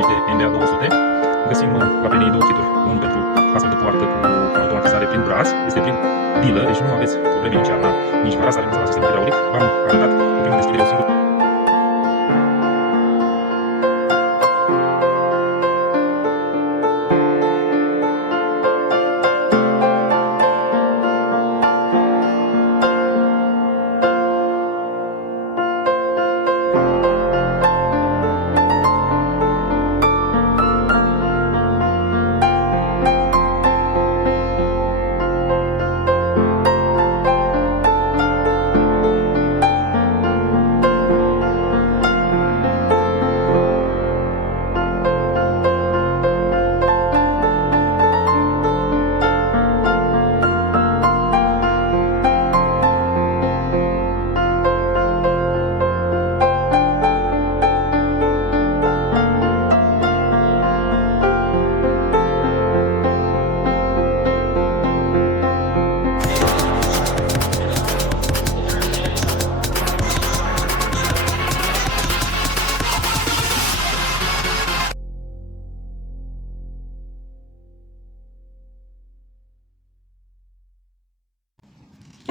niște NDA 200. Găsim la Vérin două kituri, unul pentru astfel de poartă cu automatizare prin braț, este prin bilă, deci nu aveți probleme nici iarna, nici vara, să avem la sistem hidraulic. V-am arătat o primă deschidere, o singură.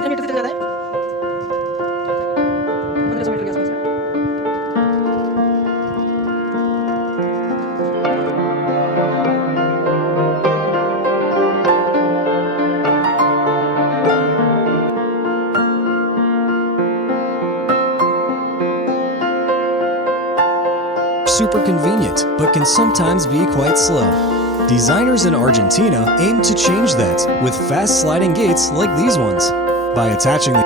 कितने metre से चल जाता है? 1500 metre के आसपास है। Super convenient, but can sometimes be quite slow. Designers in Argentina aim to change that with fast sliding gates like these ones. By attaching the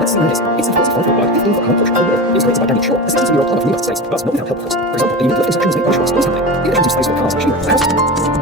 Let's see this. It's the fancy phone for 15-foot home push full width. Use rates by Danny Shaw. A 60-year-old plumber for New York States, but not without help cost. For example, the unique lift extraction is made by Schwartz doors company. The additions of space for cars, machinery, houses.